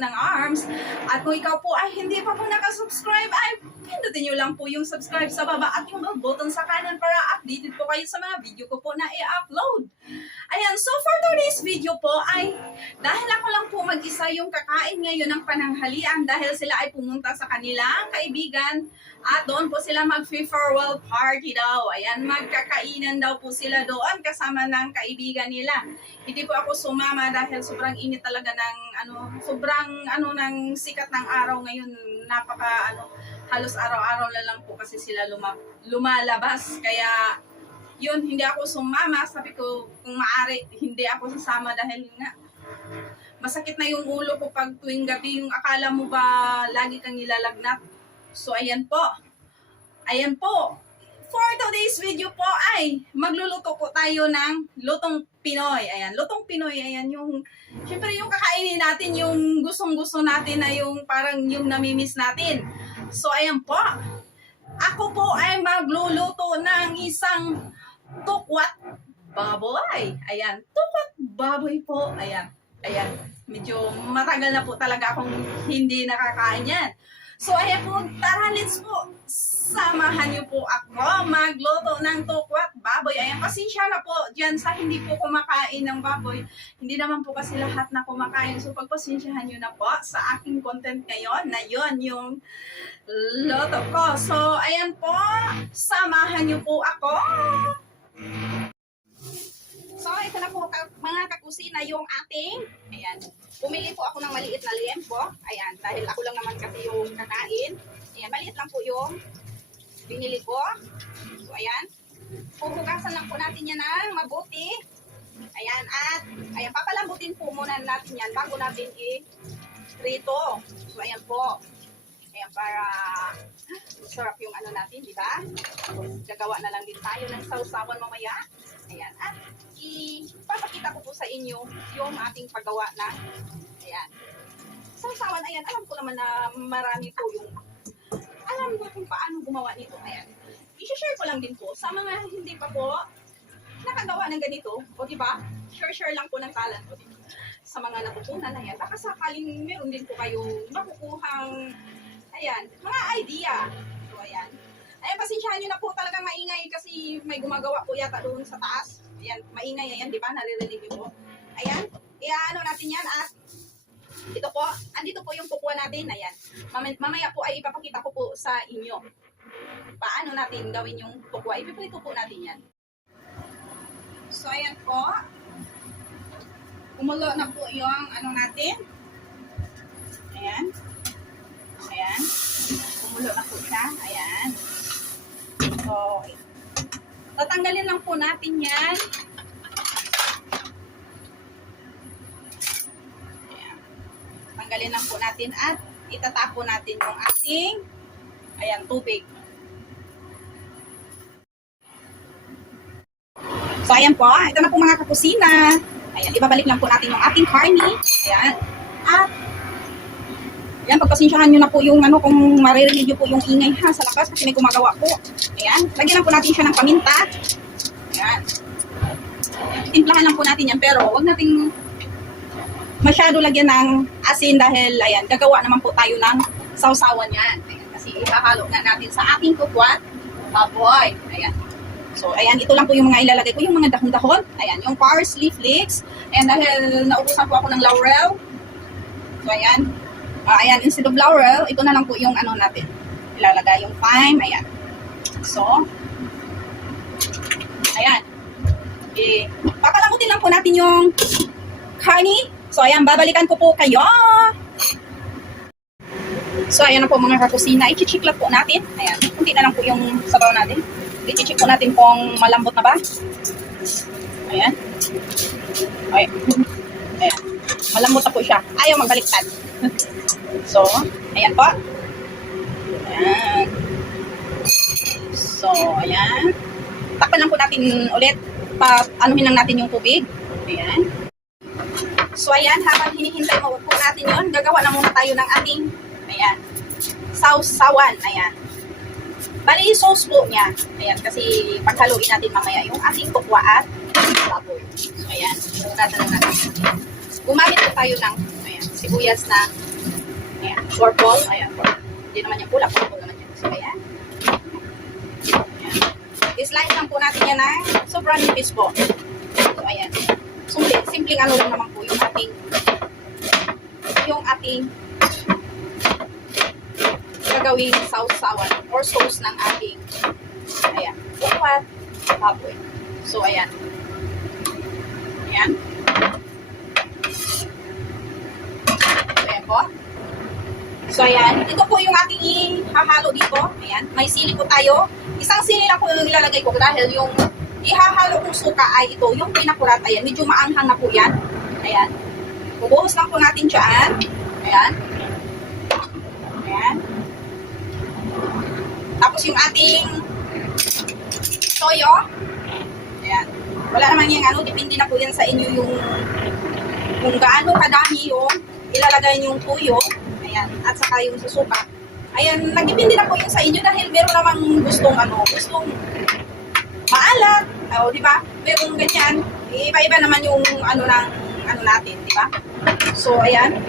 ng arms. At kung ikaw po ay hindi pa po nakasubscribe, ay pindutin nyo lang po yung subscribe sa baba at yung bell button sa kanan para updated po kayo sa mga video ko po na i-upload. Ayan, so for today's video po ay dahil ako lang po mag-isa yung kakain ngayon ng pananghalian dahil sila ay pumunta sa kanilang kaibigan at doon po sila mag-farewell party daw. Ayan, magkakainan daw po sila doon kasama ng kaibigan nila. Hindi po ako sumama dahil sobrang init talaga ng ng sikat ng araw ngayon. Halos araw-araw na lang po kasi sila lumalabas. Kaya yun, hindi ako sumama. Sabi ko, kung maaari, hindi ako sasama dahil nga masakit na yung ulo ko pag tuwing gabi. Yung akala mo ba lagi kang nilalagnat? So, ayan po. Ayan po. For today's video po ay magluluto po tayo ng lutong Pinoy. Ayan, lutong Pinoy. Ayan, syempre yung kakainin natin, yung gustong-gusto natin na yung parang yung namimiss natin. So, ayan po. Ako po ay magluluto ng isang tukwat baboy. Ayan, tukwat baboy po. Ayan, ayan. Medyo matagal na po talaga akong hindi nakakain yan. So, ayan po, tara, let's po. Samahan niyo po ako magluto ng tukwat baboy. Ayan, pasensya na po dyan sa hindi po kumakain ng baboy. Hindi naman po kasi lahat na kumakain. So, pagpasensyahan niyo na po sa aking content ngayon na yun yung luto ko. So, ayan po, samahan niyo po ako. So, ito na po mga kakusina yung ating, ayan, pumili po ako ng maliit na liempo. Ayan, dahil ako lang naman kasi yung kakain. Ayan, maliit lang po yung binili ko. So, ayan, puhugasan lang po natin yan ng mabuti. Ayan, at, ayan, papalambutin po muna natin yan bago natin i-prito. So, ayan po. Ayan, para sarap yung ano natin, di ba? Gagawa na lang din tayo ng sausawan mamaya. Ayan, at ipapakita ko po sa inyo yung ating paggawa na, ayan, sausawan. Ayan, alam ko naman na marami po yung alam ko kung paano gumawa nito. Ayan, i-share ko lang din po sa mga hindi pa po nakagawa ng ganito, o diba, share lang po ng talent po dito sa mga natutunan. Ayan, baka sakaling meron din po kayong makukuhang, ayan, mga idea. So, ayan. Ayan, pasensyahan nyo na po, talagang maingay kasi may gumagawa po yata doon sa taas. Ayan, maingay, ayan, di ba? Naririnig nyo po. Ayan, iaano natin yan at ito po, andito po yung tukwa natin. Ayan, mamaya po ay ipapakita ko po sa inyo paano natin gawin yung tukwa. Ipiprito po natin yan. So, ayan po. Kumulo na po yung ano natin. Ayan. Ayan. Kumulo na po siya. Ayan. So, tatanggalin lang po natin yan. Ayan. Tanggalin lang po natin at itatapo natin yung ating, ayan, tubig. So, ayan po. Ito na po mga kakusina. Ayan, ibabalik lang po natin yung ating karni. Ayan. At ayan, pagpasensyahan nyo na po yung kung maririnig nyo po yung ingay ha sa lakas kasi may gumagawa po. Ayan, lagyan lang po natin siya ng paminta. Ayan. Timplahan lang po natin yan pero huwag nating masyado lagyan ng asin dahil ayan, gagawa naman po tayo ng sausawan yan. Ayan, kasi ihahalo na natin sa ating tukwat baboy. Ayan. So, ayan, ito lang po yung mga ilalagay ko, yung mga dahon-dahon. Ayan, yung parsley flakes. Ayan, dahil naubusan po ako ng laurel. So, ayan. Ayan, instead of laurel, ito na lang po yung ano natin. Ilalagay yung thyme, ayan. So, ayan. Papalambutin lang po natin yung karni. So, ayan, babalikan ko po kayo. So, ayan na po mga kakusina. I-chichik po natin. Ayan, kunti na lang po yung sabaw natin. I-chichik po natin kung malambot na ba. Ayan. Ayan. Ayan. Malambot na po siya. Ayaw magbaliktad. So, ayan po. Ayan. So, ayan. Takpan lang po natin ulit. Anuhin lang natin yung tubig. Ayan. So, ayan. Habang hinihintay mo po natin yun, gagawa na muna tayo ng ating, ayan, sausawan. Ayan. Bali, sauce po niya. Ayan, kasi paghaluin natin mamaya yung ating tukwa at baboy. So, ayan. Gumamit po tayo ng, ayan, sibuyas na Ayan, purple. Ayan, purple. Hindi naman yung pula, purple naman yun. So, ayan. Ayan. I-slice lang po natin yan na sobrang nipis po. So, ayan. Simpleng ano lang naman po yung ating gagawing sausawan or sauce ng ating ayan, upat, baboy. So, ayan. Ayan. So, ayan po. So, ayan. Ito po yung ating ihahalo dito. Ayan. May sili po tayo. Isang sili lang po yung ilalagay ko dahil yung ihahalo kong suka ay ito, yung pinakulat. Ayan. Medyo maanghang na po yan. Ayan. Bubuhos lang po natin dyan. Ayan. Ayan. Tapos yung ating toyo. Ayan. Wala naman yung ano, depende na po yan sa inyo yung kung gaano kadami yung ilalagay yung tuyo. Ayan. At saka yung susuka. Ayan, nagdepende na po yung sa inyo dahil meron namang gustong maalat. O, di ba? Merong ganyan. Iba-iba naman yung ano natin, di ba? So, ayan.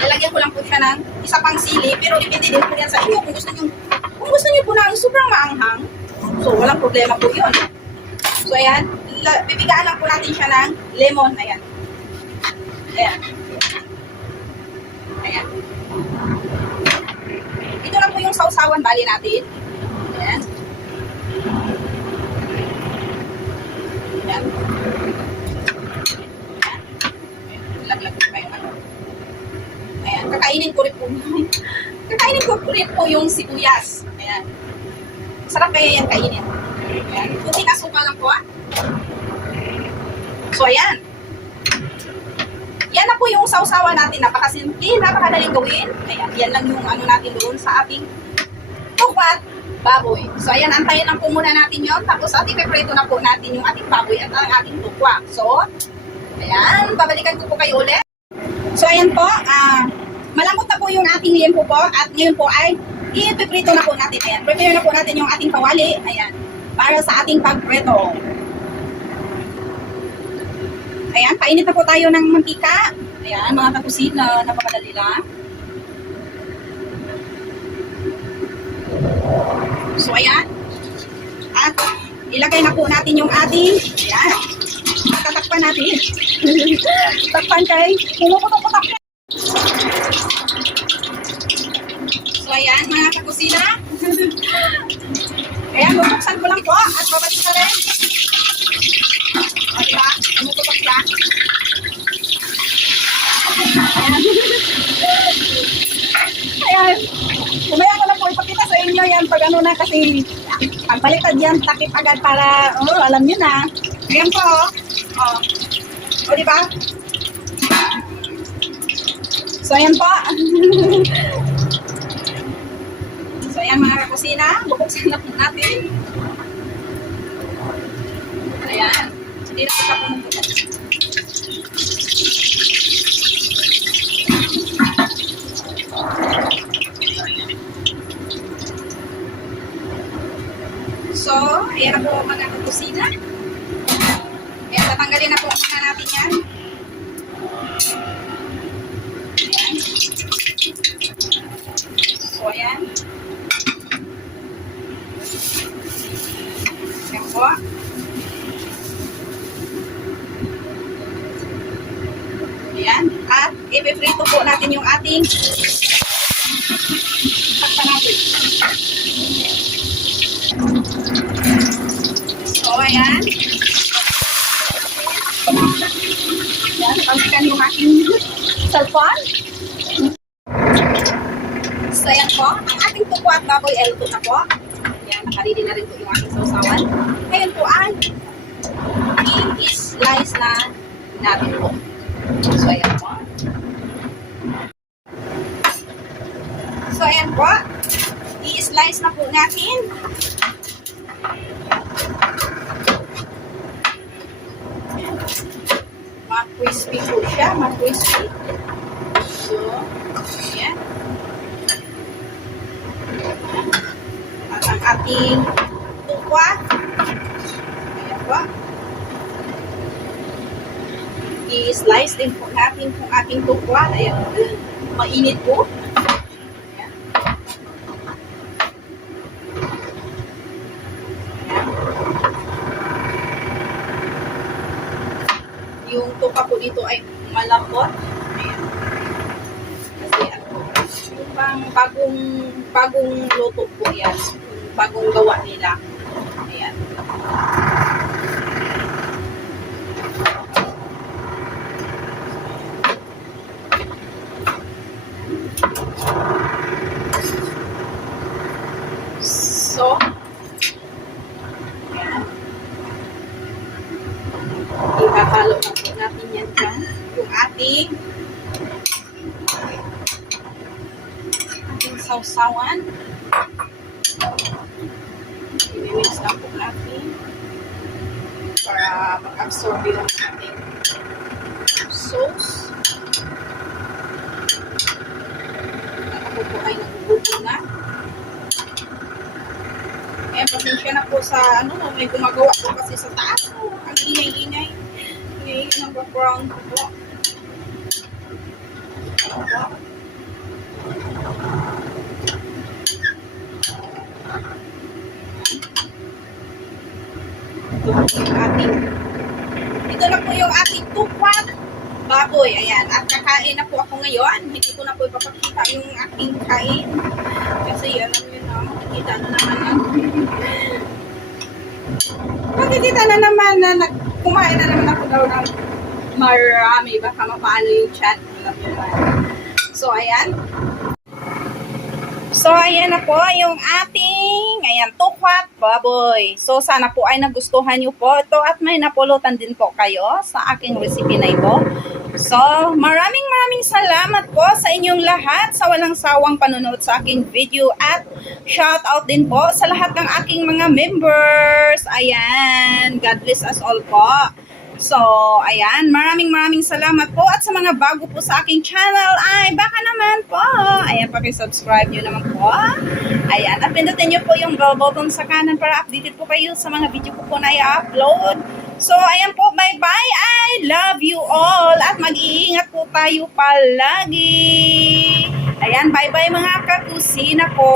Lalagyan ko lang po siya ng isa pang sili, pero depende din po yan sa inyo. Kung gusto niyo po na sobrang maanghang, so walang problema po yun. So, ayan. Bibigaan lang po natin siya ng lemon. Ayan. Ayan. Ayan. Ito lang po yung sausawan bali natin. Ayan. Ayan. Laglag ko pa yung ano. Ayan. Kakainin ko rin po yung sibuyas. Ayan. Sarap kaya yan kainin. Ayan. Kunting asukal lang po So, ayan. Yan na po yung sausawan natin. Napakasimple, napakadaling gawin. Ayan, yan lang yung ano natin doon sa ating tukwat baboy. So, ayan, antayin lang po muna natin yon. Tapos, ipiprito na po natin yung ating baboy at ang ating tukwa. So, ayan, babalikan ko po kayo ulit. So, ayan po, malambot na po yung ating liempo po. At ngayon po ay ipiprito na po natin. Ayan, prepare na po natin yung ating kawali. Ayan, para sa ating pagprito. Ayan, painit na po tayo ng mantika. Ayan, mga kakusina, napakadali lang. So, ayan. At ilagay na po natin yung ating, ayan, tatakpan natin. Takpan kay, pumuputok-putok. So, ayan, mga kakusina. Ayan, bubuksan ko lang po at babalik na rin. O, diba? Pumuputok siya. Ayan. Kumaya ko na po ipakita sa inyo yan pag ano na kasi pagbaliktad yan, takip agad para, alam nyo na. Ayan po, o diba? So, ayan po. So, ayan mga kakusina, bubuksan na po natin. Ayan. Hindi na kita pumuputok. So, ayan na po mga kakusina. Ayan, tatanggalin na po muna natin yan. Ayan. So, ayan. Ayan po. Ayan. At ipiprito po natin yung ating takpan natin. So, ayan. Ayan, pagsikan yung aking cellphone. So, ayan po. Ang ating tupo at baboy ay luto na po. Ayan, nakarili na rin po yung ating sausawan. Ngayon po ay i-slice na natin po. So, ayan po. So, ayan po. I-slice na po natin. Ma-crispy po siya. Ma-crispy. So, ayan. At ang ating tukwa. Ayan po. I-slice din po natin kung ating tukwa. Ayan. Mainit po. dito ay malambot. Ayan. Kasi yung pang bagong luto po yan. Bagong gawa nila. Ayan. So, ayan. Ihahalo na po natin yan dyan. Yung ating sausawan. I-mix na po natin para mag-absorb yung ating sauce. At ako po ay nagugulo na. Eh, pasensya na po sa may gumagawa po kasi sa taas. Ang ingay-ingay. Ingay ng background ko po. Ito na po yung ating tukwat baboy. Ayan. At kakain na po ako ngayon. Hindi ko na po ipapakita yung aking kain. Kasi alam nyo na, makikita na naman na kumain na naman ako daw ng marami. Baka mapaano yung chat. Alam nyo naman. So, ayan. So, ayan na po yung ating tukwat baboy. So, sana po ay nagustuhan nyo po ito at may napulutan din po kayo sa aking recipe na ito. So, maraming salamat po sa inyong lahat sa walang sawang panonood sa aking video at shout out din po sa lahat ng aking mga members. Ayan, God bless us all po. So, ayan, maraming salamat po at sa mga bago po sa aking channel ay baka naman po. Ayan, paki-subscribe nyo naman po. Ayan, at pindutin nyo po yung bell button sa kanan para updated po kayo sa mga video ko po na i-upload. So, ayan po, bye-bye. I love you all at mag-iingat po tayo palagi. Ayan, bye-bye mga kakusina ko.